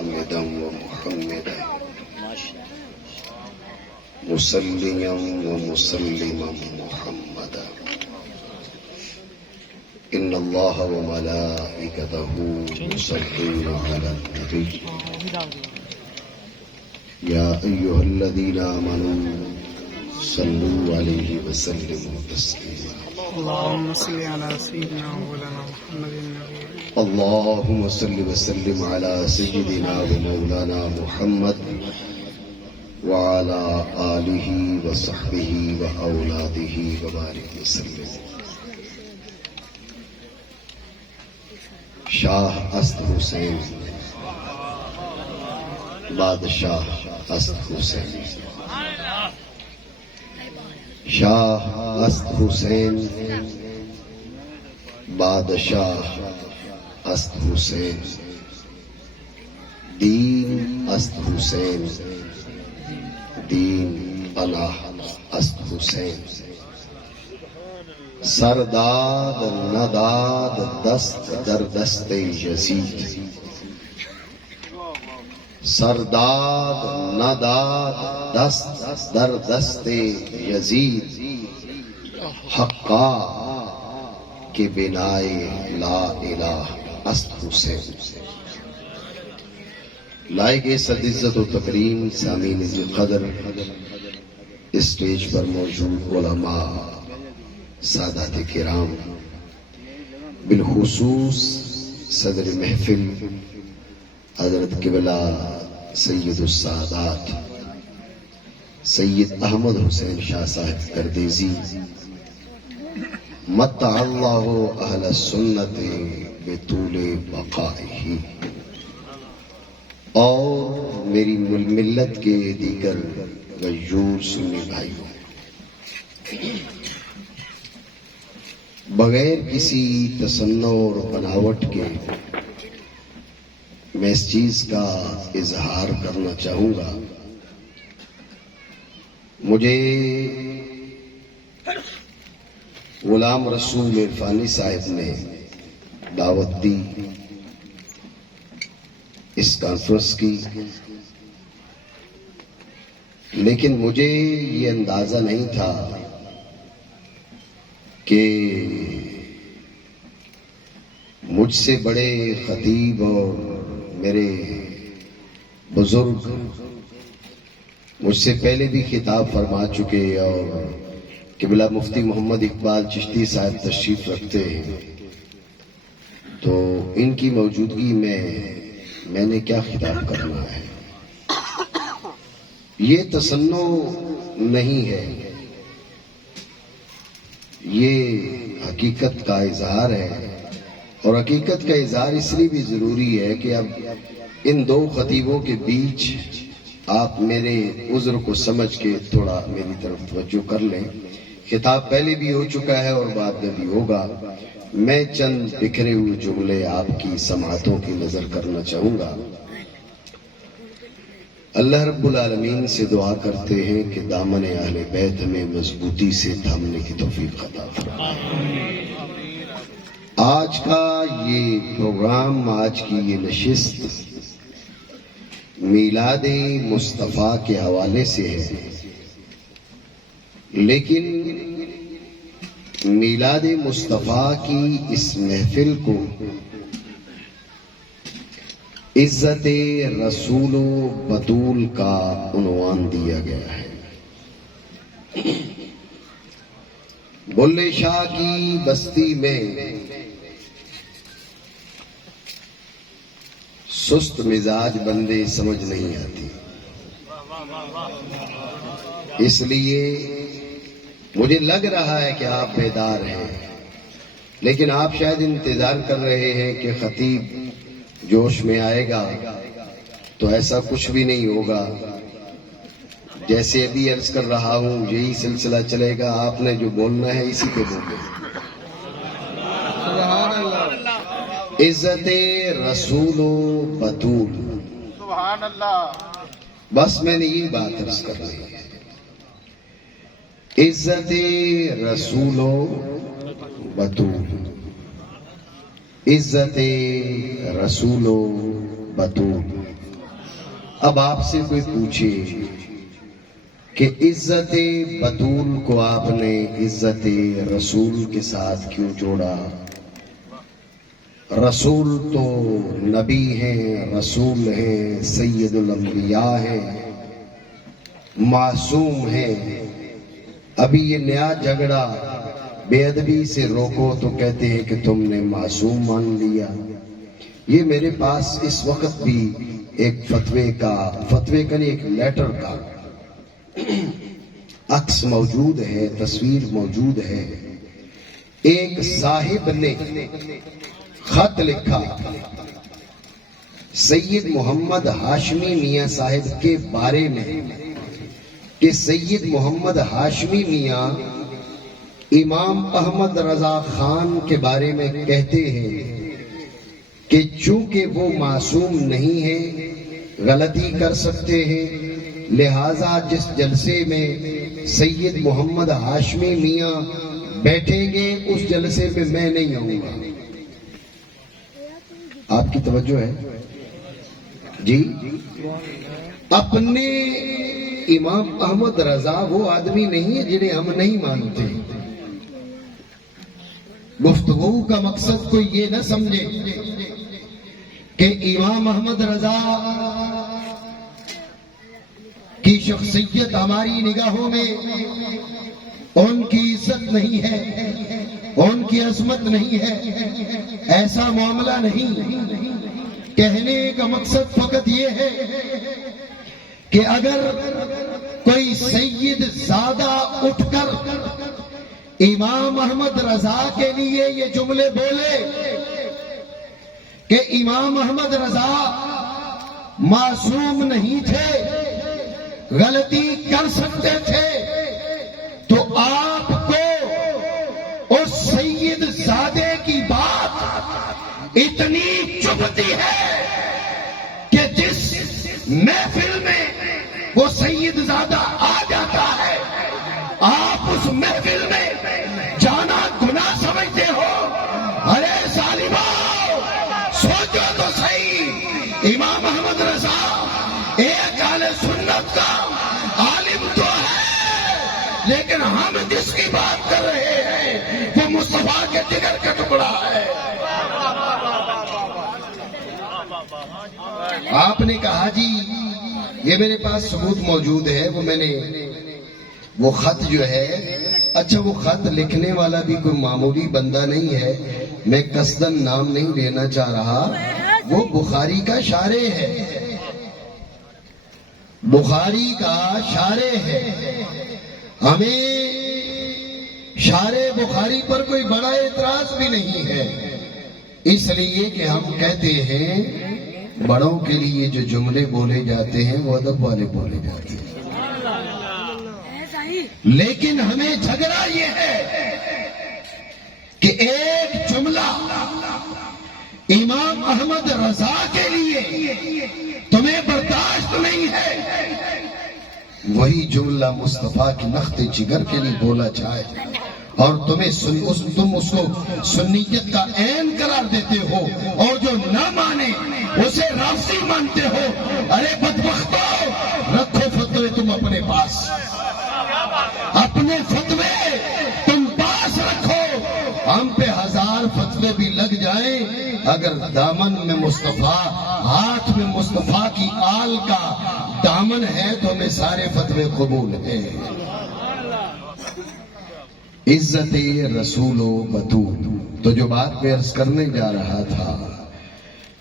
حامدا ومحمدا مصليا ومسلما محمدا إن الله وملائكته يصلون على النبي يا أيها الذين آمنوا صلوا عليه وسلموا تسليما اللهم صل على سيدنا ومولانا محمد النبي اللهم صل وسلم على سيدنا ومولانا محمد وعلى آله وصحبه وأولاده وبارك وسلم. شاہ است حسین بادشاہ است حسین شاہ است حسین بادشاہ است حسین دین است حسین دین پناہ است حسین سرداد نداد دست در دست یزید سرداد نداد دست در دست یزید حقا کے بنائے لا الہ است حسین. لائق صد عزت و تکریم سامعین قدر اسٹیج پر موجود علماء سادات کرام بالخصوص صدر محفل حضرت قبلہ سید السادات سید احمد حسین شاہ صاحب کردیزی متع اللہ اہل السنت بطول بقائہ اور میری ملت کے دیگر غیور سنی بھائیوں، بغیر کسی تصنع اور بناوٹ کے میں اس چیز کا اظہار کرنا چاہوں گا. مجھے غلام رسول عرفانی صاحب نے دعوت دی اس کانفرنس کی، لیکن مجھے یہ اندازہ نہیں تھا کہ مجھ سے بڑے خطیب اور میرے بزرگ مجھ سے پہلے بھی خطاب فرما چکے اور قبلہ مفتی محمد اقبال چشتی صاحب تشریف رکھتے ہیں، تو ان کی موجودگی میں نے کیا خطاب کرنا ہے. یہ تصنع نہیں ہے، یہ حقیقت کا اظہار ہے، اور حقیقت کا اظہار اس لیے بھی ضروری ہے کہ اب ان دو خطیبوں کے بیچ آپ میرے عذر کو سمجھ کے تھوڑا میری طرف توجہ کر لیں. خطاب پہلے بھی ہو چکا ہے اور بعد میں بھی ہوگا. میں چند بکھرے ہوئے جملے آپ کی سماعتوں کی نظر کرنا چاہوں گا. اللہ رب العالمین سے دعا کرتے ہیں کہ دامن اہل بیت ہمیں مضبوطی سے تھامنے کی توفیق عطا فرمائے. آج کا یہ پروگرام، آج کی یہ نشست میلاد مصطفیٰ کے حوالے سے ہے، لیکن میلاد مصطفیٰ کی اس محفل کو عزت رسول و بطول کا عنوان دیا گیا ہے. بلے شاہ کی بستی میں سست مزاج بندے سمجھ نہیں آتی، اس لیے مجھے لگ رہا ہے کہ آپ بیدار ہیں، لیکن آپ شاید انتظار کر رہے ہیں کہ خطیب جوش میں آئے گا. تو ایسا کچھ بھی نہیں ہوگا. جیسے ابھی عرض کر رہا ہوں یہی سلسلہ چلے گا. آپ نے جو بولنا ہے اسی پہ بولیں. عزت رسول و بطول، سبحان اللہ. بس میں نے یہ بات عرض کرنی ہے. عزت رسول و بطول، عزت رسول و بطول. اب آپ سے کوئی پوچھے کہ عزت بطول کو آپ نے عزت رسول کے ساتھ کیوں جوڑا؟ رسول تو نبی ہیں، رسول ہیں، سید الانبیاء ہیں، معصوم ہیں۔ ابھی یہ نیا جھگڑا بے ادبی سے روکو تو کہتے ہیں کہ تم نے معصوم مان لیا۔ یہ میرے پاس اس وقت بھی ایک فتوے کا نہیں، ایک لیٹر کا عکس موجود ہے، تصویر موجود ہے۔ ایک صاحب نے خط لکھا سید محمد ہاشمی میاں صاحب کے بارے میں کہ سید محمد ہاشمی میاں امام احمد رضا خان کے بارے میں کہتے ہیں کہ چونکہ وہ معصوم نہیں ہیں، غلطی کر سکتے ہیں، لہذا جس جلسے میں سید محمد ہاشمی میاں بیٹھیں گے اس جلسے میں نہیں آؤں گا۔ آپ کی توجہ ہے جی؟ اپنے امام احمد رضا وہ آدمی نہیں ہے جنہیں ہم نہیں مانتے۔ گفتگو کا مقصد کوئی یہ نہ سمجھے کہ امام احمد رضا کی شخصیت ہماری نگاہوں میں ان کی عزت نہیں ہے، ان کی عظمت نہیں ہے، ایسا معاملہ نہیں۔ کہنے کا مقصد فقط یہ ہے کہ اگر کوئی سید زادہ اٹھ کر امام احمد رضا کے لیے یہ جملے بولے کہ امام احمد رضا معصوم نہیں تھے، غلطی کر سکتے تھے، تو آپ کو اس سید زادے کی بات اتنی چبھتی ہے کہ جس محفل میں وہ سید زادہ آ جاتا ہے آپ اس محفل میں جانا گناہ سمجھتے ہو۔ ارے ظالمو، سوچو تو صحیح، امام احمد رضا ایک اہل سنت کا عالم تو ہے، لیکن ہم جس کی بات کر رہے ہیں وہ مصطفیٰ کے جگر کا ٹکڑا ہے۔ آپ نے کہا جی یہ میرے پاس ثبوت موجود ہے، وہ خط جو ہے، اچھا وہ خط لکھنے والا بھی کوئی معمولی بندہ نہیں ہے، میں قصداً نام نہیں لینا چاہ رہا، وہ بخاری کا شارح ہے، بخاری کا شارح ہے۔ ہمیں شارح بخاری پر کوئی بڑا اعتراض بھی نہیں ہے، اس لیے کہ ہم کہتے ہیں بڑوں کے لیے جو جملے بولے جاتے ہیں وہ ادب والے بولے جاتے ہیں۔ لیکن ہمیں جھگڑا یہ ہے کہ ایک جملہ امام احمد رضا کے لیے تمہیں برداشت نہیں ہے، وہی جملہ مصطفیٰ کی نخت جگر کے لیے بولا جائے اور تم اس کو سنیت کا عین قرار دیتے ہو، اور جو نہ مانے اسے رافضی مانتے ہو۔ ارے بدبختو، رکھو فتوے تم اپنے پاس، اپنے فتوے تم پاس رکھو، ہم پہ 1000 فتوے بھی لگ جائیں، اگر دامن میں مصطفیٰ، ہاتھ میں مصطفیٰ کی آل کا دامن ہے تو ہمیں سارے فتوے قبول ہیں۔ عزت رسول و بطول، تو جو بات میں عرض کرنے جا رہا تھا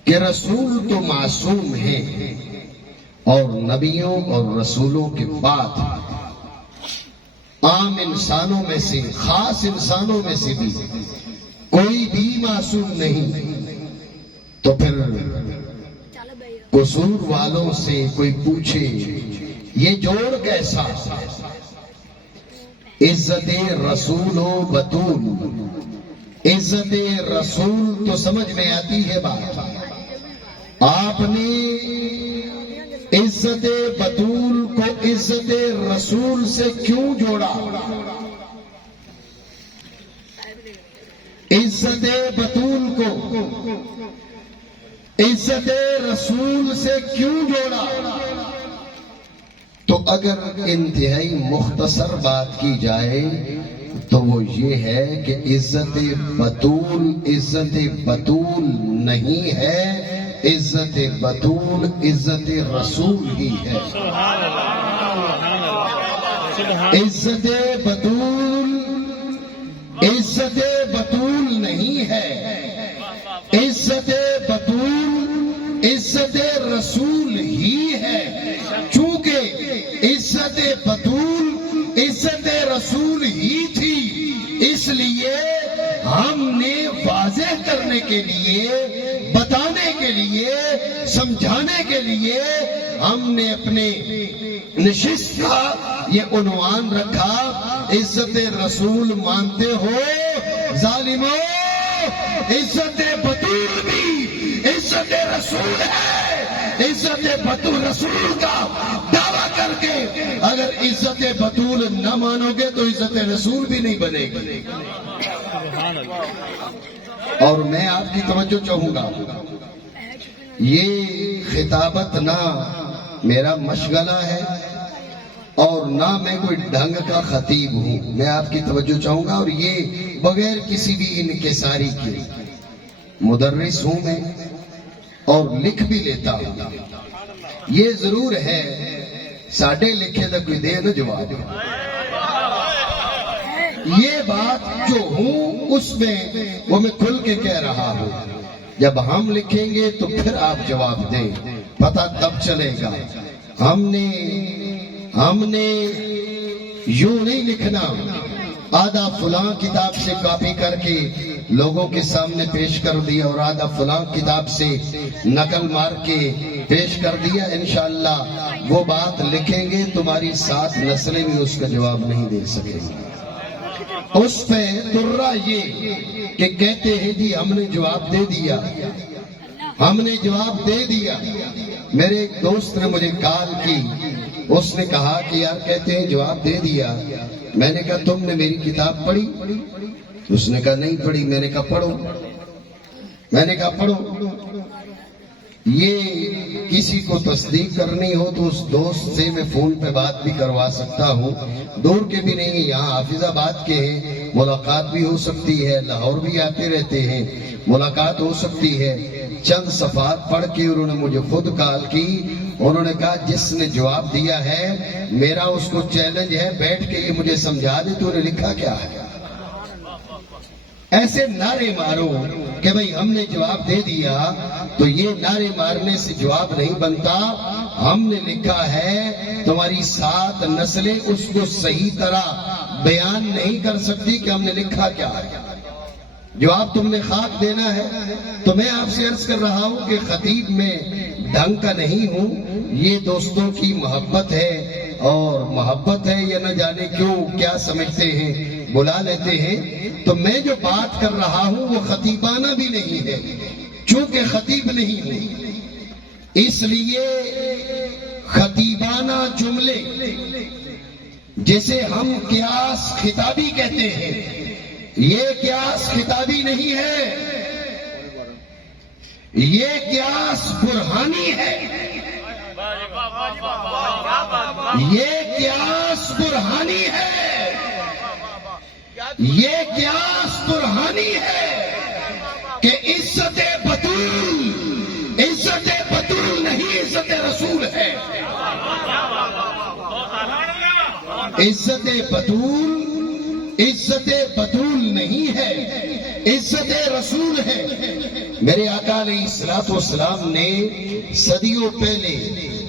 کہ رسول تو معصوم ہیں، اور نبیوں اور رسولوں کے بعد عام انسانوں میں سے، خاص انسانوں میں سے بھی کوئی بھی معصوم نہیں۔ تو پھر قصور والوں سے کوئی پوچھے یہ جوڑ کیسا؟ عزت رسول و بطول، عزت رسول تو سمجھ میں آتی ہے بات، آپ نے عزت بطول کو عزت رسول سے کیوں جوڑا؟ عزت بطول کو عزت رسول سے کیوں جوڑا؟ اگر انتہائی مختصر بات کی جائے تو وہ یہ ہے کہ عزت بطول نہیں ہے، عزت بطول عزت رسول ہی ہے۔ عزت بطول نہیں ہے، عزت بطول عزت رسول ہی ہے۔ چونکہ عزت بطول عزت رسول ہی تھی، اس لیے ہم نے واضح کرنے کے لیے، بتانے کے لیے، سمجھانے کے لیے ہم نے اپنے نشست کا یہ عنوان رکھا، عزت رسول مانتے ہو ظالموں؟ عزت بطول بھی عزت رسول ہے۔ عزت بطول رسول کا دعویٰ کر کے اگر عزت بطول نہ مانو گے تو عزت رسول بھی نہیں بنے گی۔ اور میں آپ کی توجہ چاہوں گا، یہ خطابت نہ میرا مشغلہ ہے اور نہ میں کوئی ڈھنگ کا خطیب ہوں، میں آپ کی توجہ چاہوں گا، اور یہ بغیر کسی بھی انکساری کے مدرس ہوں میں اور لکھ بھی لیتا ہوں۔ یہ ضرور ہے ساڑھے لکھے دا کوئی دے نہ جواب، یہ بات جو ہوں اس میں وہ میں کھل کے کہہ رہا ہوں۔ جب ہم لکھیں گے تو پھر آپ جواب دیں، پتہ تب چلے گا۔ ہم نے یوں نہیں لکھنا آدھا فلاں کتاب سے کاپی کر کے لوگوں کے سامنے پیش کر دیا اور آدھا فلاں کتاب سے نقل مار کے پیش کر دیا۔ انشاءاللہ وہ بات لکھیں گے، تمہاری 7 نسلیں بھی اس کا جواب نہیں دے سکیں گے۔ اس پہ ترہ یہ کہ کہتے ہیں جی ہم نے جواب دے دیا، ہم نے جواب دے دیا۔ میرے ایک دوست نے مجھے کال کی، اس نے کہا کہ یار کہتے ہیں جواب دے دیا۔ میں نے کہا تم نے میری کتاب پڑھی؟ اس نے کہا نہیں پڑھی۔ میں نے کہا پڑھو، میں نے کہا پڑھو۔ یہ کسی کو تصدیق کرنی ہو تو اس دوست سے میں فون پہ بات بھی کروا سکتا ہوں، دور کے بھی نہیں، یہاں حافظ آباد کے ہیں، ملاقات بھی ہو سکتی ہے، لاہور بھی آتے رہتے ہیں، ملاقات ہو سکتی ہے۔ چند صفحات پڑھ کے انہوں نے مجھے خود کال کی، انہوں نے کہا جس نے جواب دیا ہے میرا اس کو چیلنج ہے بیٹھ کے یہ مجھے سمجھا دے تو انہیں لکھا کیا ہے۔ ایسے نعرے مارو کہ بھئی ہم نے جواب دے دیا، تو یہ نعرے مارنے سے جواب نہیں بنتا۔ ہم نے لکھا ہے، تمہاری 7 نسلیں اس کو صحیح طرح بیان نہیں کر سکتی کہ ہم نے لکھا کیا ہے۔ جواب تم نے خاک دینا ہے۔ تو میں آپ سے عرض کر رہا ہوں کہ خطیب میں ڈھنگ کا نہیں ہوں، یہ دوستوں کی محبت ہے، اور محبت ہے یا نہ جانے کیوں کیا سمجھتے ہیں، بلا لیتے ہیں۔ تو میں جو بات کر رہا ہوں وہ خطیبانہ بھی نہیں ہے، چونکہ خطیب نہیں ہوں، اس لیے خطیبانہ جملے جسے ہم قیاس خطابی کہتے ہیں، یہ قیاس خطابی نہیں ہے، یہ قیاس برہانی ہے، یہ قیاس برہانی ہے، یہ قیاس برہانی ہے کہ عزت بطول نہیں، عزت رسول ہے۔ عزت بطول نہیں ہے، عزت رسول ہے۔ میرے آقا علیہ الصلوۃ والسلام نے صدیوں پہلے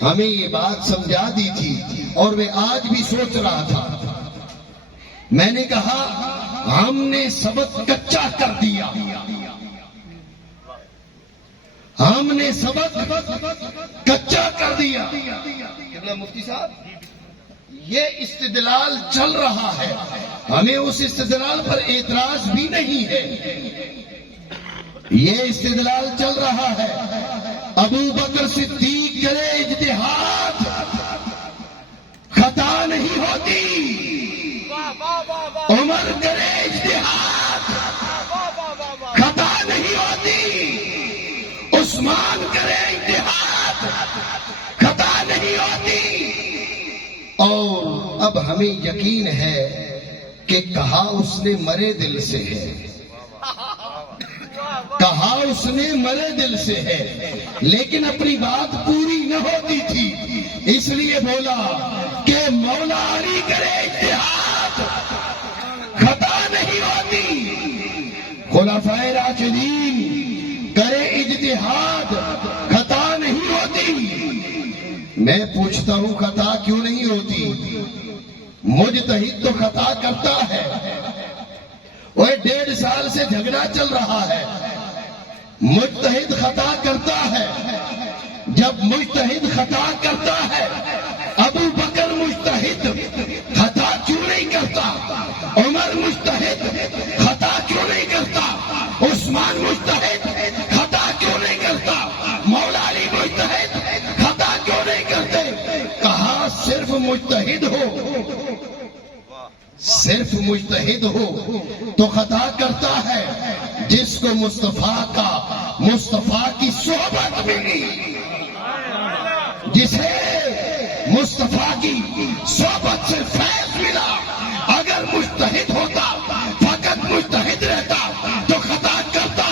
ہمیں یہ بات سمجھا دی تھی، اور میں آج بھی سوچ رہا تھا۔ میں نے کہا ہم نے سبق کچا کر دیا، ہم نے سبق کچا کر دیا۔ مفتی صاحب یہ استدلال چل رہا ہے، ہمیں اس استدلال پر اعتراض بھی نہیں ہے، یہ استدلال چل رہا ہے۔ ابو بکر صدیق کرے اجتہاد، خطا نہیں ہوتی، عمر کرے اجتہاد، خطا نہیں ہوتی، عثمان کرے اجتہاد، خطا نہیں ہوتی، اور اب ہمیں یقین ہے کہ کہا اس نے مرے دل سے ہے، کہا اس نے مرے دل سے ہے، لیکن اپنی بات پوری نہ ہوتی تھی، اس لیے بولا کہ مولا علی کرے اجتہاد خطا نہیں ہوتی، خلفائے راشدین کرے اجتہاد خطا نہیں ہوتی۔ میں پوچھتا ہوں خطا کیوں نہیں ہوتی؟ مجتہد تو خطا کرتا ہے۔ وہ 1.5 سال سے جھگڑا چل رہا ہے، مجتہد خطا کرتا ہے۔ جب مجتہد خطا کرتا ہے، ابو بکر مجتہد خطا کیوں نہیں کرتا؟ عمر مجتہد خطا کیوں نہیں کرتا؟ عثمان مجتہد خطا کیوں نہیں کرتا؟ مولا علی مجتہد خطا کیوں نہیں کرتے؟ کہا صرف مجتہد ہو، صرف مجتہد ہو تو خطا کرتا ہے جس کو مصطفیٰ کی صحبت ملی، جسے مصطفیٰ کی صحبت سے فیض ملا۔ اگر مجتہد ہوتا، فقط مجتہد رہتا تو خطا کرتا۔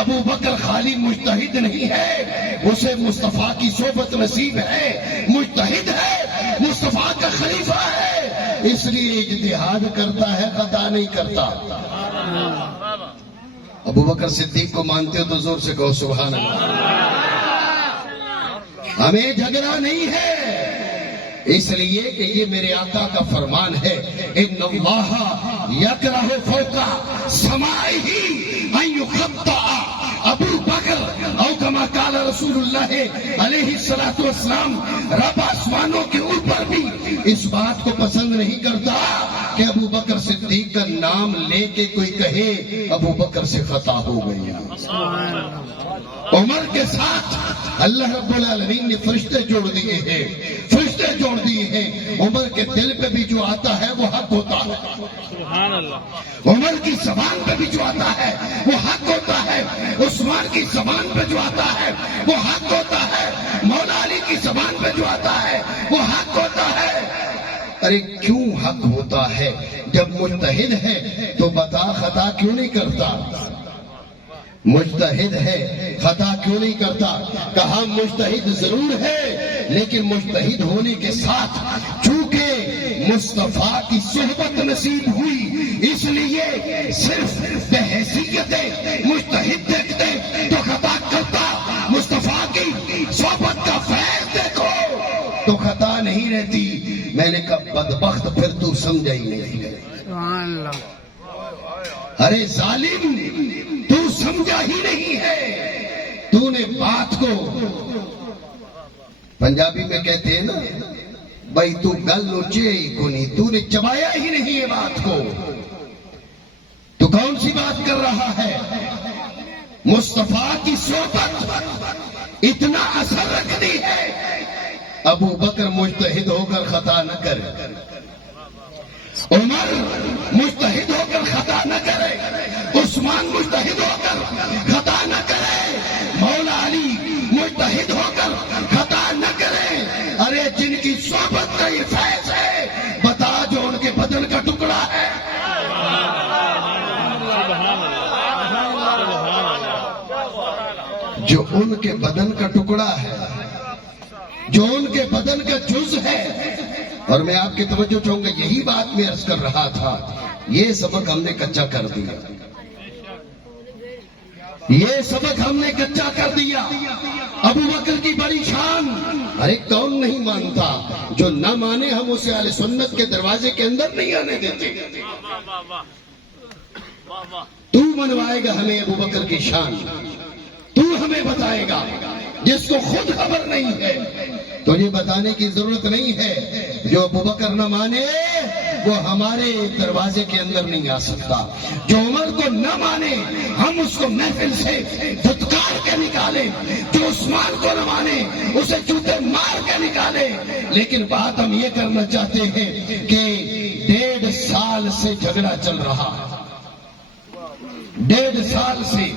ابو بکر خالی مجتہد نہیں ہے، اسے مصطفیٰ کی صحبت نصیب ہے، مجتہد ہے، مصطفیٰ کا خلیفہ ہے، اس لیے اجتہاد کرتا ہے، خطا نہیں کرتا۔ ابو بکر صدیق کو مانتے ہو تو زور سے کہو سبحان اللہ۔ ہمیں جھگڑا نہیں ہے، اس لیے کہ یہ میرے آقا کا فرمان ہے، ان اللہ یکرہ فوق سمائہ ان یقطع ابو بکر او کما قال رسول اللہ علیہ الصلوۃ والسلام۔ رب آسمانوں کے اوپر بھی اس بات کو پسند نہیں کرتا کہ ابو بکر صدیق کا نام لے کے کوئی کہے ابو بکر سے خطا ہو گئی۔ عمر کے ساتھ اللہ رب العالمین نے فرشتے جوڑ دیے ہیں، فرشتے جوڑ دیے ہیں، عمر کے دل پہ بھی جو آتا ہے وہ حق ہوتا ہے، سبحان اللہ۔ عمر کی زبان پہ بھی جو آتا ہے وہ حق ہوتا ہے، عثمان کی زبان پہ جو آتا ہے وہ حق ہوتا ہے، مولا علی کی زبان پہ جو آتا ہے وہ حق ہوتا ہے۔ ارے کیوں حق ہوتا ہے؟ جب مجتہد ہے تو بتا خطا کیوں نہیں کرتا؟ مجتہد ہے خطا کیوں نہیں کرتا؟ کہا مجتہد ضرور ہے، لیکن مجتہد ہونے کے ساتھ چونکہ مصطفیٰ کی صحبت نصیب ہوئی، اس لیے صرف بحیثیت مجتہد دیکھتے تو خطا کرتا، مصطفیٰ کی صحبت کا فیض دیکھو تو خطا نہیں رہتی۔ میں نے کہا بدبخت پھر تو سمجھا ہی نہیں ہے، سبحان اللہ۔ ارے ظالم تو سمجھا ہی نہیں ہے، تو نے بات کو، پنجابی میں کہتے ہیں نا بھائی تو گل لوچے ہی کو نہیں، تو نے چبایا ہی نہیں ہے بات کو۔ تو کون سی بات کر رہا ہے؟ مصطفیٰ کی صحبت اتنا اثر رکھتی ہے، ابو بکر مجتہد ہو کر خطا نہ کرے، عمر مجتہد ہو کر خطا نہ کرے، عثمان مجتہد ہو کر خطا نہ کرے، مولا علی مجتہد ہو کر خطا نہ کرے۔ ارے جن کی صحبت کا یہ فیض ہے، بتا جو ان کے بدن کا ٹکڑا ہے، جو ان کے بدن کا ٹکڑا ہے، جو ان کے بدن کا جز ہے۔ اور میں آپ کی توجہ چاہوں گا، یہی بات میں عرض کر رہا تھا، یہ سبق ہم نے کچا کر دیا، یہ سبق ہم نے کچا کر دیا۔ ابو بکر کی بڑی شان، ارے کون نہیں مانتا؟ جو نہ مانے ہم اسے اہل سنت کے دروازے کے اندر نہیں آنے دیتے۔ تو منوائے گا ہمیں ابو بکر کی شان، تو ہمیں بتائے گا، جس کو خود خبر نہیں ہے تو یہ بتانے کی ضرورت نہیں ہے۔ جو ابو بکر نہ مانے وہ ہمارے دروازے کے اندر نہیں آ سکتا، جو عمر کو نہ مانے ہم اس کو محفل سے دھتکار کے نکالے، جو عثمان کو نہ مانے اسے جوتے مار کے نکالے۔ لیکن بات ہم یہ کرنا چاہتے ہیں کہ 1.5 سال سے جھگڑا چل رہا ہے، 1.5 سال سے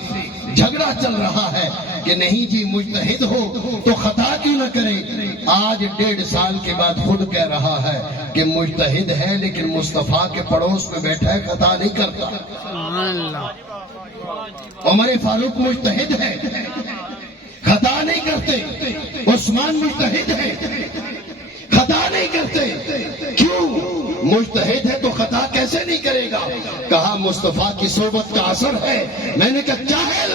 جھگڑا چل رہا ہے کہ نہیں جی مجتہد ہو تو خطا کیوں نہ کرے، آج 1.5 سال کے بعد خود کہہ رہا ہے کہ مجتہد ہے لیکن مصطفیٰ کے پڑوس میں بیٹھا ہے، خطا نہیں کرتا۔ سبحان اللہ۔ عمر فاروق مجتہد ہے، خطا نہیں کرتے۔ عثمان مجتہد ہے، خطا نہیں کرتے۔ کیوں؟ مجتہد ہے تو خطا کیسے نہیں کرے گا؟ کہا مصطفیٰ کی صحبت کا اثر ہے۔ میں نے کہا جاہل،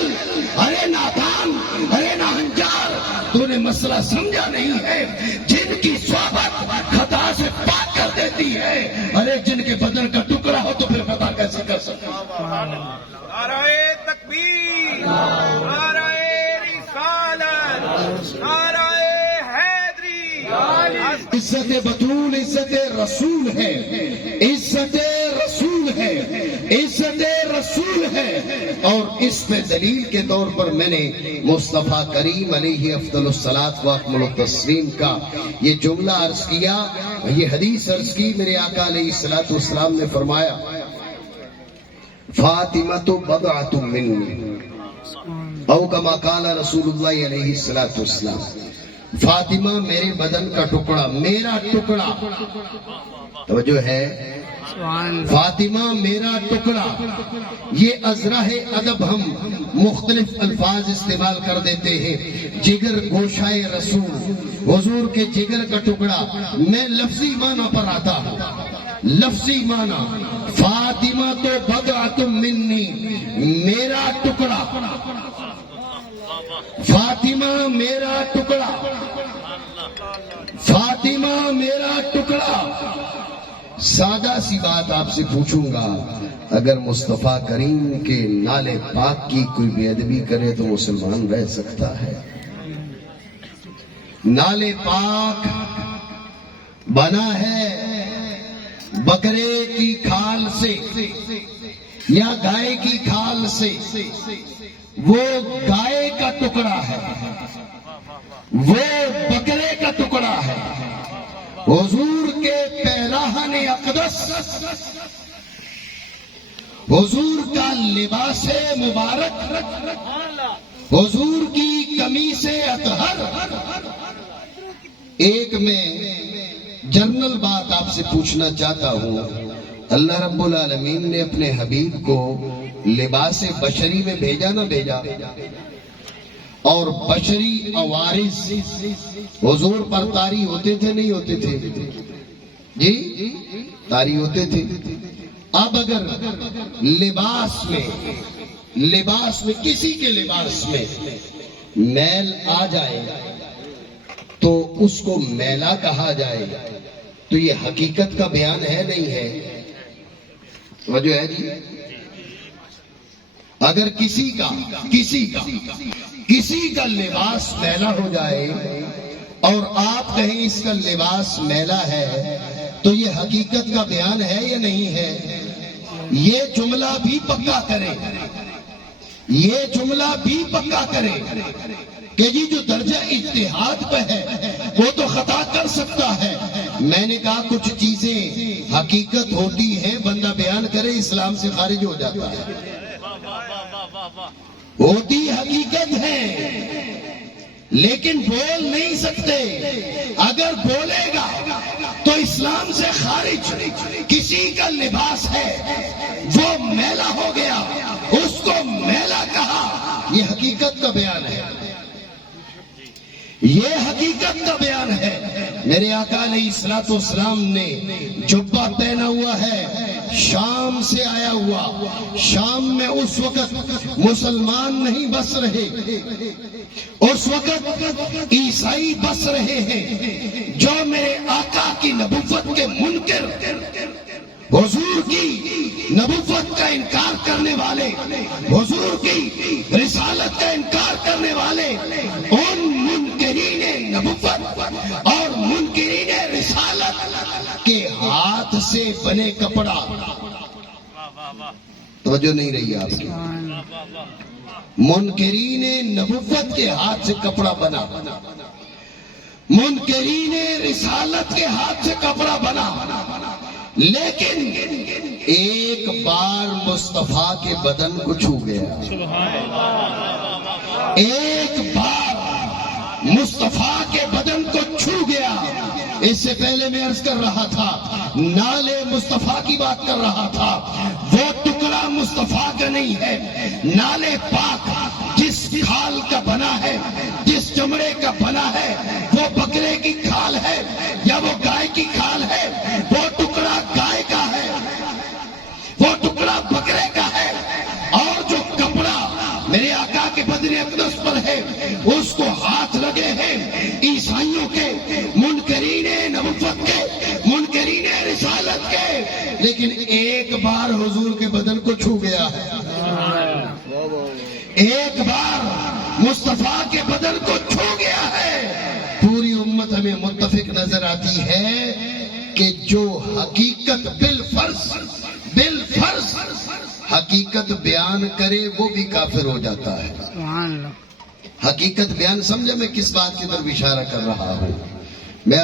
ارے نادان، ارے ناہنجار، تو نے مسئلہ سمجھا نہیں ہے۔ جن کی صحبت خطا سے پاک کر دیتی ہے، ارے جن کے بدن کا ٹکڑا ہو تو پھر خطا کیسے کر سکتا؟ نعرہ تکبیر، نعرہ رسالت، نعرہ حیدری۔ عزت بطول عزت رسول ہے، عزت رسول ہے، عزت رسول ہے۔ اور اس پہ دلیل کے طور پر میں نے مصطفیٰ کریم علیہ افضل الصلاۃ و اکمل التسلیم کا یہ جملہ عرض کیا، یہ حدیث عرض کی۔ میرے آقا علیہ الصلاۃ والسلام نے فرمایا فاطمہ بضعۃ منی، او کما قال رسول اللہ علیہ الصلاۃ والسلام، فاطمہ میرے بدن کا ٹکڑا، میرا ٹکڑا، توجہ ہے، سبحان اللہ۔ فاطمہ میرا ٹکڑا۔ یہ ازراہ ادب ہم مختلف الفاظ استعمال کر دیتے ہیں۔ جگر گوشائے رسول، حضور کے جگر کا ٹکڑا، میں لفظی معنی پر آتا ہوں، لفظی معنی۔ فاطمہ تو بضعۃ منی، میرا ٹکڑا، فاطمہ میرا ٹکڑا، فاطمہ میرا ٹکڑا۔ سادہ سی بات آپ سے پوچھوں گا، اگر مصطفیٰ کریم کے نالے پاک کی کوئی بے ادبی کرے تو مسلمان رہ سکتا ہے؟ نالے پاک بنا ہے بکرے کی کھال سے یا گائے کی کھال سے، وہ گائے کا ٹکڑا ہے، وہ بکرے کا ٹکڑا ہے۔ حضور کے پیراہن اقدس، حضور کا لباس مبارک، حضور کی قمیص اطہر۔ ایک میں جنرل بات آپ سے پوچھنا چاہتا ہوں، اللہ رب العالمین نے اپنے حبیب کو لباس بشری میں بھیجا نہ بھیجا؟ اور بشری عوارض حضور پر طاری ہوتے تھے نہیں ہوتے تھے؟ جی طاری ہوتے تھے۔ اب اگر لباس میں کسی کے لباس میں میل آ جائے تو اس کو میلا کہا جائے تو یہ حقیقت کا بیان ہے نہیں ہے؟ وجہ ہے جی، اگر کسی کا لباس میلا ہو جائے اور آپ کہیں اس کا لباس میلا ہے تو یہ حقیقت کا بیان ہے یا نہیں ہے؟ یہ جملہ بھی پکا کرے، یہ جملہ بھی پکا کرے کہ جی جو درجہ اجتہاد پہ ہے وہ تو خطا کر سکتا ہے۔ میں نے کہا کچھ چیزیں حقیقت ہوتی ہیں، بندہ بیان کرے اسلام سے خارج ہو جاتا ہے، ہوتی حقیقت ہے لیکن بول نہیں سکتے۔ اگر بولے گا تو اسلام سے خارج۔ کسی کا لباس ہے وہ میلا ہو گیا، اس کو میلا کہا، یہ حقیقت کا بیان ہے، یہ حقیقت کا بیان ہے۔ میرے آقا علیہ الصلوۃ والسلام نے جبہ پہنا ہوا ہے، شام سے آیا ہوا۔ شام میں اس وقت مسلمان نہیں بس رہے، اس وقت عیسائی بس رہے ہیں جو میرے آقا کی نبوت کے منکر، حضور کی نبوت کا انکار کرنے والے، حضور کی رسالت کا انکار کرنے والے، ان منکرین نبوت اور منکرین رسالت کے ہاتھ سے بنے کپڑا، توجہ نہیں رہی آپ کی، منکرین نبوت کے ہاتھ سے کپڑا بنا، منکرین رسالت کے ہاتھ سے کپڑا بنا، لیکن ایک بار مصطفیٰ کے بدن کو چھو گیا، ایک بار مصطفیٰ کے بدن کو چھو اس سے پہلے میں عرض کر رہا تھا نالے مصطفیٰ کی بات کر رہا تھا. وہ ٹکڑا مصطفیٰ کا نہیں ہے. نالے پاک جس کھال کا بنا ہے, جس چمڑے کا بنا ہے, وہ بکرے کی کھال ہے یا وہ گائے کی کھال ہے, وہ ٹکڑا گائے کا ہے, وہ ٹکڑا بکرے کا ہے. اور جو کپڑا میرے آقا کے بدن اقدس پر ہے اس کو ہاتھ لگے ہیں عیسائیوں کے, منکرین نبوت کے, منکرین رسالت کے, لیکن ایک بار حضور کے بدن کو چھو گیا ہے. ایک بار مصطفیٰ کے بدن کو چھو گیا ہے. پوری امت ہمیں متفق نظر آتی ہے کہ جو حقیقت بالفرض حقیقت بیان کرے وہ بھی کافر ہو جاتا ہے. سبحان اللہ. حقیقت بیان سمجھا میں کس بات کی طرف اشارہ کر رہا ہوں؟ میں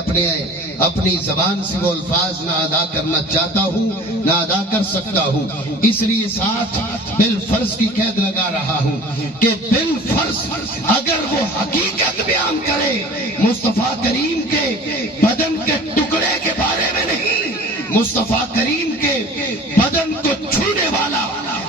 اپنی زبان سے وہ الفاظ نہ ادا کرنا چاہتا ہوں نہ ادا کر سکتا ہوں, اس لیے ساتھ بالفرض کی قید لگا رہا ہوں کہ بالفرض اگر وہ حقیقت بیان کرے مصطفیٰ کریم کے بدن کے ٹکڑے کے بارے میں نہیں, مصطفیٰ کریم کے بدن کو چھونے والا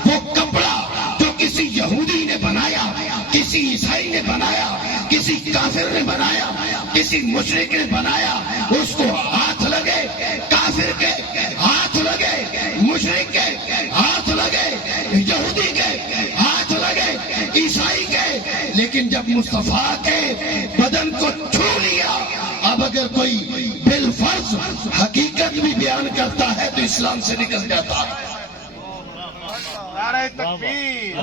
وہ کپڑا جو کسی یہودی نے بنایا, کسی عیسائی نے بنایا, کسی کافر نے بنایا, کسی مشرک نے بنایا, اس کو ہاتھ لگے, کافر کے ہاتھ لگے, مشرک کے ہاتھ لگے, یہودی کے ہاتھ لگے, عیسائی کے, لیکن جب مصطفیٰ کے بدن کو چھو لیا, اب اگر کوئی بالفرض حقیقت بھی بیان کرتا ہے تو اسلام سے نکل جاتا ہے. نعرہ تکبیر,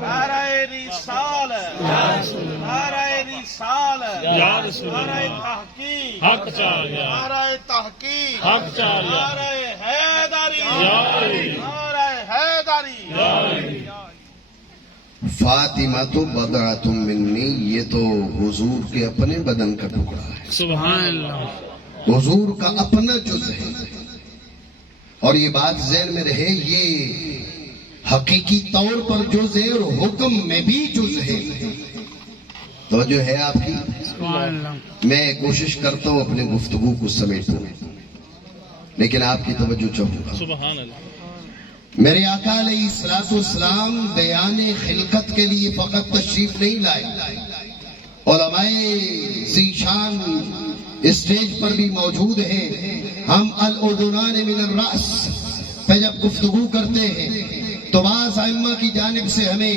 نعرہ رسالت, نعرہ رسالت, نعرہ تحقیق, نعرہ تحقیق, نعرہ حیدری, نعرہ حیدری. فاطمہ تو بضعۃ منی, یہ تو حضور کے اپنے بدن کا ٹکڑا ہے, سبحان اللہ. حضور کا اپنا جز ہے. اور یہ بات ذہن میں رہے, یہ حقیقی طور پر جز ہے اور حکم میں بھی جز ہے. تو جو ہے آپ کی, سبحان اللہ. میں کوشش کرتا ہوں اپنی گفتگو کو سمیٹوں, لیکن آپ کی توجہ چاہوں گا. سبحان اللہ. میرے آقا علیہ الصلوۃ والسلام بیان خلقت کے لیے فقط تشریف نہیں لائے, علماء ذیشان اسٹیج پر بھی موجود ہیں. ہم الاذنان من الراس پہ جب گفتگو کرتے ہیں تو بعض ائمہ کی جانب سے ہمیں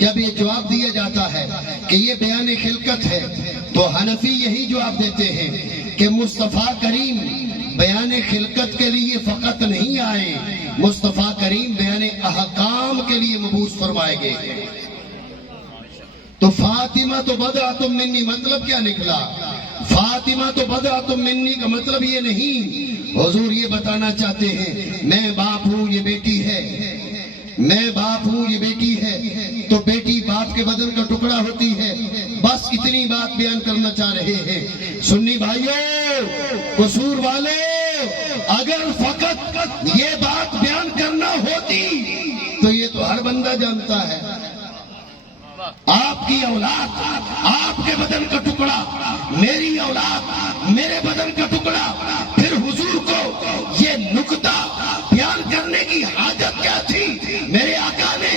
جب یہ جواب دیا جاتا ہے کہ یہ بیان خلقت ہے تو حنفی یہی جواب دیتے ہیں کہ مصطفیٰ کریم بیان خلقت کے لیے فقط نہیں آئے, مصطفیٰ کریم بیان احکام کے لیے مبعوث فرمائے گئے. تو فاطمہ تو بضعۃ منی مطلب کیا نکلا؟ فاطمہ تو بضعۃ منی کا مطلب یہ نہیں, حضور یہ بتانا چاہتے ہیں میں باپ ہوں یہ بیٹی ہے, میں باپ ہوں یہ بیٹی ہے, تو بیٹی باپ کے بدن کا ٹکڑا ہوتی ہے. بس اتنی بات بیان کرنا چاہ رہے ہیں. سنی بھائیوں, قصور والے, اگر فقط یہ بات بیان کرنا ہوتی تو یہ تو ہر بندہ جانتا ہے. آپ کی اولاد آپ کے بدن کا ٹکڑا, میری اولاد میرے بدن کا ٹکڑا, پھر حضور کو یہ نکتہ بیان کرنے کی حاجت کیا تھی؟ میرے آقا نے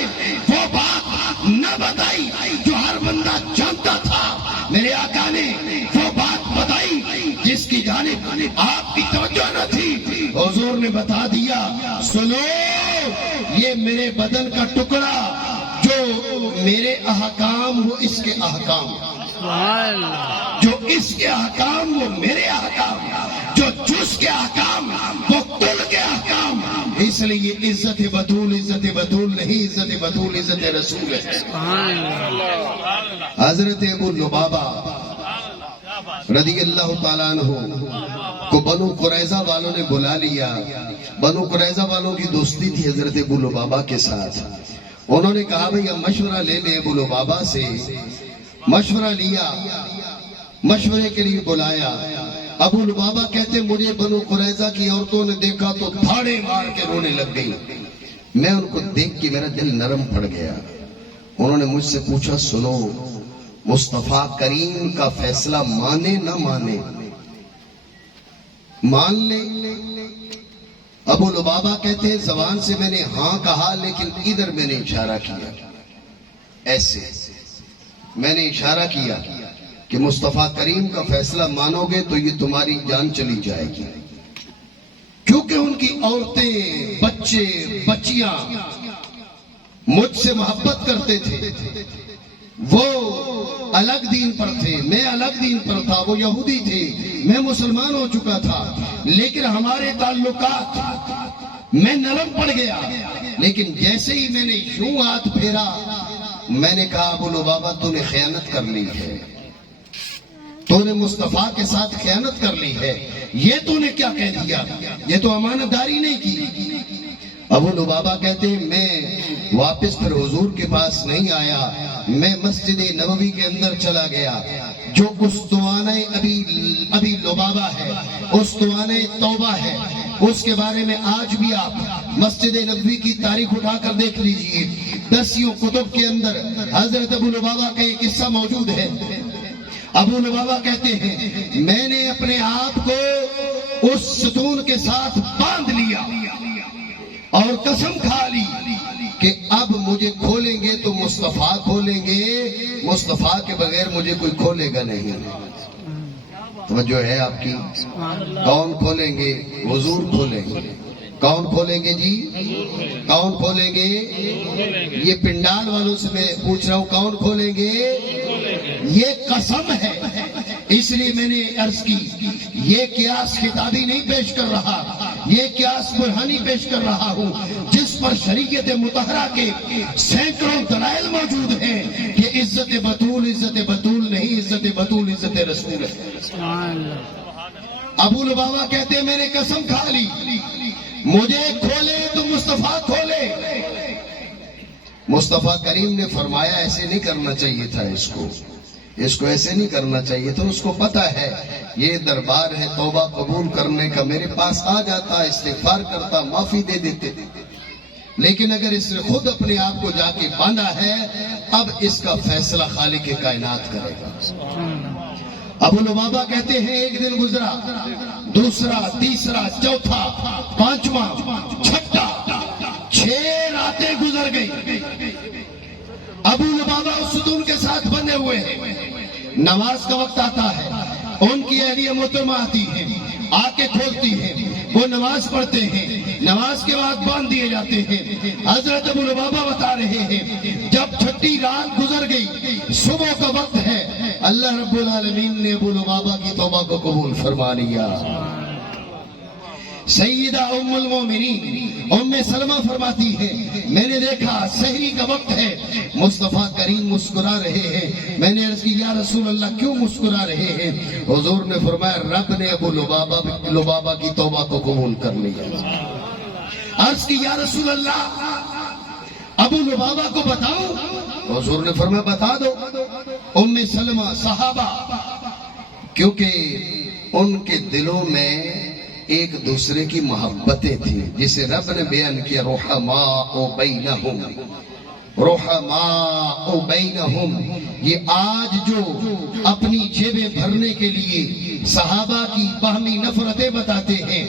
وہ بات نہ بتائی جو ہر بندہ جانتا تھا, میرے آقا نے وہ بات بتائی جس کی جانب آپ کی توجہ نہ تھی. حضور نے بتا دیا سنو, یہ میرے بدن کا ٹکڑا جو میرے احکام وہ اس کے احکام, جو اس کے احکام وہ میرے احکام, جو جس کے احکام وہ کل کے احکام. اس لیے عزت بطول نہیں, عزت بطول عزت رسول ہے. حضرت ابو لبابہ رضی اللہ تعالیٰ عنہ کو بنو قریظہ والوں نے بلا لیا. بنو قریظہ والوں کی دوستی تھی حضرت ابو لبابہ کے ساتھ. انہوں نے کہا بھئی ہم مشورہ لے لیں. ابو لبابہ سے مشورہ لیا, مشورے کے لیے بلایا. ابو لبابہ کہتے مجھے بنو قریظہ کی عورتوں نے دیکھا تو دھاڑے مار کے رونے لگ گئی. میں ان کو دیکھ کے میرا دل نرم پڑ گیا. انہوں نے مجھ سے پوچھا سنو, مصطفیٰ کریم کا فیصلہ مانے نہ مانے, مان لے. ابو لبابہ کہتے ہیں زبان سے میں نے ہاں کہا لیکن ادھر میں نے اشارہ کیا, ایسے میں نے اشارہ کیا کہ مصطفیٰ کریم کا فیصلہ مانو گے تو یہ تمہاری جان چلی جائے گی, کیونکہ ان کی عورتیں, بچے, بچیاں مجھ سے محبت کرتے تھے. وہ الگ دین پر تھے, میں الگ دین پر تھا, وہ یہودی تھے, میں مسلمان ہو چکا تھا, لیکن ہمارے تعلقات میں نرم پڑ گیا. لیکن جیسے ہی میں نے یوں ہاتھ پھیرا, میں نے کہا ابو لبابہ تو نے خیانت کر لی ہے, تو نے مصطفیٰ کے ساتھ خیانت کر لی ہے, یہ تو نے کیا کہہ دیا, یہ تو امانت داری نہیں کی. ابو لبابہ کہتے ہیں میں واپس پھر حضور کے پاس نہیں آیا, میں مسجد نبوی کے اندر چلا گیا. جو استوانہ ابی لبابہ ہے, استوانہ توبہ ہے, اس کے بارے میں آج بھی آپ مسجد نبوی کی تاریخ اٹھا کر دیکھ لیجئے. 10 کتب کے اندر حضرت ابو لبابہ کا ایک قصہ موجود ہے. ابو لبابہ کہتے ہیں میں نے اپنے آپ کو اس ستون کے ساتھ باندھ لیا اور قسم کھا لی کہ اب مجھے کھولیں گے تو مصطفیٰ کھولیں گے, مصطفیٰ کے بغیر مجھے کوئی کھولے گا نہیں. توجہ ہے آپ کی؟ کون کھولیں گے؟ حضور کھولیں گے. کون کھولیں گے جی؟ کون کھولیں گے؟ یہ پنڈال والوں سے میں پوچھ رہا ہوں, کون کھولیں گے؟ یہ قسم ہے. اس لیے میں نے عرض کی یہ قیاس خطابی نہیں پیش کر رہا, یہ قیاس برہانی پیش کر رہا ہوں جس پر شریعت مطہرہ کے سینکڑوں دلائل موجود ہیں کہ عزت بطول نہیں, عزت بطول عزت رسول ہے. ابو لبابہ کہتے ہیں میں نے قسم کھا لی, مجھے کھولے تو مصطفیٰ کھولے. مصطفیٰ کریم نے فرمایا ایسے نہیں کرنا چاہیے تھا, اس کو ایسے نہیں کرنا چاہیے تھا. اس کو پتا ہے یہ دربار ہے توبہ قبول کرنے کا, میرے پاس آ جاتا, استغفار کرتا, معافی دے دیتے. لیکن اگر اس نے خود اپنے آپ کو جا کے باندھا ہے, اب اس کا فیصلہ خالق کائنات کرے گا. ابو لبابہ کہتے ہیں ایک دن گزرا, دوسرا, تیسرا, چوتھا, پانچواں, چھٹا, 6 راتیں گزر گئی. ابو لبابہ اس ستون کے ساتھ بندھے ہوئے ہیں. نماز کا وقت آتا ہے, ان کی اہلیہ محترمہ آتی ہے, آ کے کھولتی ہے, وہ نماز پڑھتے ہیں, نماز کے بعد باندھ دیے جاتے ہیں. حضرت ابو لبابہ بتا رہے ہیں جب 6ٹھی رات گزر گئی, صبح کا وقت ہے, اللہ رب العالمین نے ابو لبابہ کی توبہ کو قبول فرما لیا. سیدہ ام المومنین ام سلمہ فرماتی ہے میں نے دیکھا سحری کا وقت ہے, مصطفیٰ کریم مسکرا رہے ہیں. میں نے عرض کی یا رسول اللہ کیوں مسکرا رہے ہیں؟ حضور نے فرمایا رب نے ابو لبابہ کی توبہ کو قبول کر لیا. عرض کی یا رسول اللہ ابو لبابہ کو بتاؤں؟ حضور نے فرمایا بتا دو. ام سلمہ صحابہ, کیونکہ ان کے دلوں میں ایک دوسرے کی محبتیں تھیں جسے رب نے بیان کیا رحماء بینہم, رحماء بینہم. یہ آج جو اپنی جیبیں بھرنے کے لیے صحابہ کی باہمی نفرتیں بتاتے ہیں,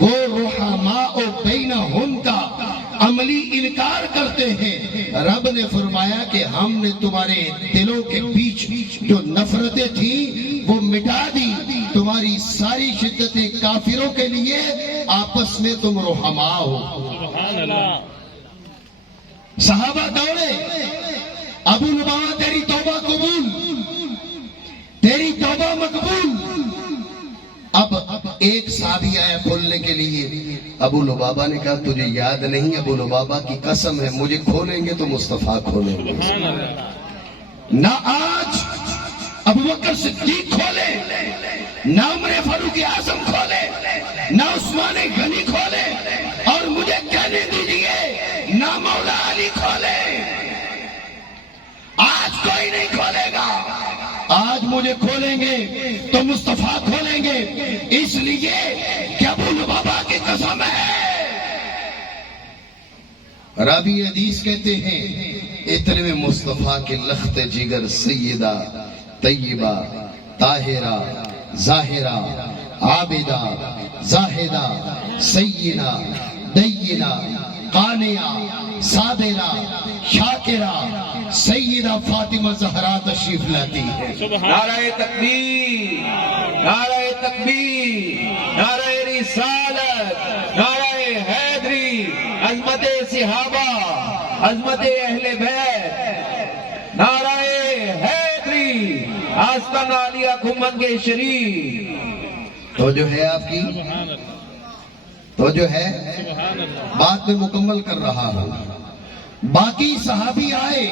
وہ رحماء بینہم کا عملی انکار کرتے ہیں. رب نے فرمایا کہ ہم نے تمہارے دلوں کے بیچ جو نفرتیں تھیں وہ مٹا دی, تمہاری ساری شدتیں کافروں کے لیے آپس میں تم رحماء ہو. صحابہ دوڑے, ابو لبابہ تیری توبہ قبول, تیری توبہ مقبول. اب ایک صحابی آیا کھولنے کے لیے. ابو لبابہ نے کہا تجھے یاد نہیں, ابو لبابہ کی قسم ہے مجھے کھولیں گے تو مصطفیٰ کھولیں گے. نہ آج ابو بکر صدیق کھولے, نہ عمر فاروق اعظم کھولے, نہ عثمان غنی کھولے, اور مجھے کہنے دیجئے نہ مولا علی کھولے. آج کوئی نہیں کھولے گا, آج مجھے کھولیں گے تو مصطفیٰ کھولیں گے, اس لیے کہ ابو لبابہ کی قسم ہے. راوی حدیث کہتے ہیں اتنے میں مصطفیٰ کے لخت جگر سیدہ طیبہ طاہرہ ظاہرہ عابدہ زاہدہ سیدہ دینا قانعہ صابرہ شاکرہ سیدہ فاطمہ زہرا تشریف لاتی ہے۔ نعرہ تکبیر، نعرہ تکبیر، نعرہ رسالت، نعرہ حیدری، عظمت صحابہ، عظمت اہل بیت، نعرہ حیدری، آستانہ عالیہ گنبد شریف۔ تو جو ہے آپ کی تو جو ہے بات میں مکمل کر رہا ہوں۔ باقی صحابی آئے،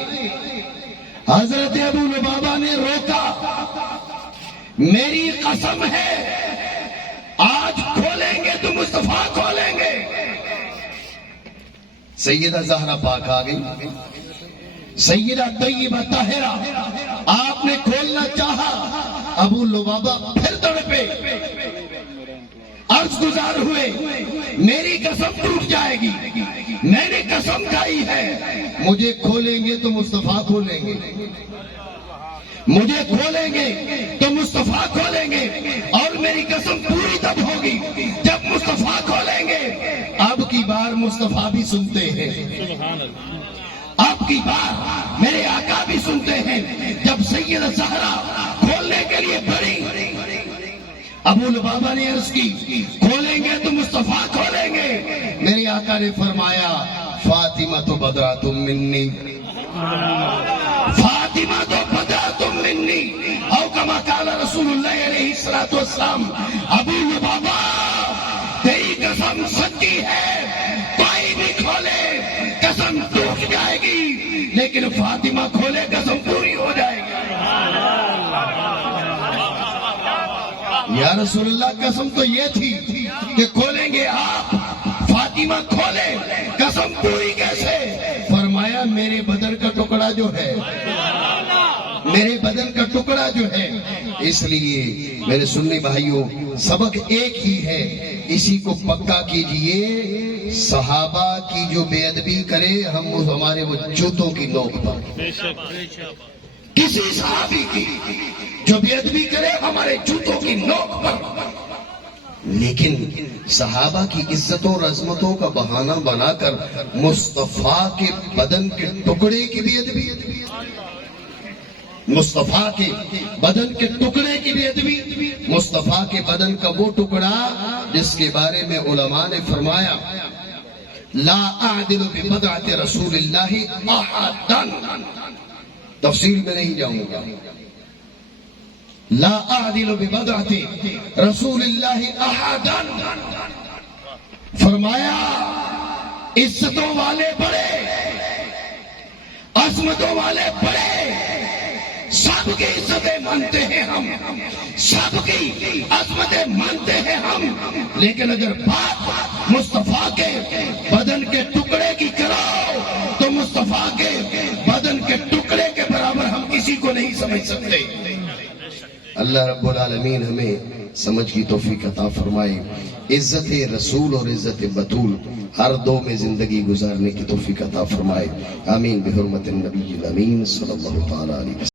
حضرت ابو لبابہ نے روکا، میری قسم ہے آج کھولیں گے تو مصطفیٰ کھولیں گے۔ سیدہ زہرا پاک آ گئی، سیدہ طیبہ طاہرہ، آپ نے کھولنا چاہا، ابو لبابہ پھر تڑپے، عرض گزار ہوئے، میری قسم ٹوٹ جائے گی، میں نے قسم کھائی ہے، مجھے کھولیں گے تو مصطفیٰ کھولیں گے، مجھے کھولیں گے تو مصطفیٰ کھولیں گے، اور میری قسم پوری تب ہوگی جب مصطفیٰ کھولیں گے۔ اب کی بار مصطفیٰ بھی سنتے ہیں، اب کی بار میرے آقا بھی سنتے ہیں۔ جب سیدہ زہرا کھولنے کے لیے بڑی، ابو لبابہ نے عرض کی کھولیں گے تو مصطفیٰ کھولیں گے، میرے آقا نے فرمایا فاطمہ تو بدرات منی، فاطمہ تو بدرات منی، او کما قال رسول اللہ علیہ الصلوۃ والسلام، ابو لبابہ تیری قسم سچی ہے، کوئی بھی کھولے قسم ٹوٹ جائے گی، لیکن فاطمہ کھولے قسم پوری ہو جائے گی۔ یا رسول اللہ قسم تو یہ تھی کہ کھولیں گے آپ، فاطمہ کھولے، قسم پوری کیسے؟ فرمایا میرے بدن کا ٹکڑا جو ہے، میرے بدن کا ٹکڑا جو ہے، اس لیے میرے سنی بھائیوں سبق ایک ہی ہے، اسی کو پکا کیجئے، صحابہ کی جو بے ادبی کرے ہمارے وہ جوتوں کی نوک پر، کسی صحابی کی جو بے ادبی کرے ہمارے جوتوں کی نوک پر، لیکن صحابہ کی عزتوں اور عظمتوں کا بہانہ بنا کر مصطفیٰ کے بدن کے ٹکڑے کی بے ادبی، مصطفیٰ کے بدن کے ٹکڑے کی بے ادبی، مصطفیٰ کے بدن کا وہ ٹکڑا جس کے بارے میں علماء نے فرمایا لا اعدل ببضعۃ رسول اللہ احدا، تفصیل میں نہیں جاؤں گا، لا اعدل ببضعۃ رسول اللہ احدا، فرمایا عزتوں والے بڑے، عظمتوں والے بڑے، سب کی عزتیں مانتے ہیں ہم، سب کی عظمتیں مانتے ہیں ہم، لیکن اگر بات مصطفیٰ کے بدن کے ٹکڑے کی کرو تو مصطفیٰ کے بدن کے ٹکڑے کے برابر ہم کسی کو نہیں سمجھ سکتے۔ اللہ رب العالمین ہمیں سمجھ کی توفیق عطا فرمائے، عزت رسول اور عزت بطول ہر دو میں زندگی گزارنے کی توفیق عطا فرمائے، آمین بحرمت النبی الامین صلی اللہ تعالی علیہ وسلم۔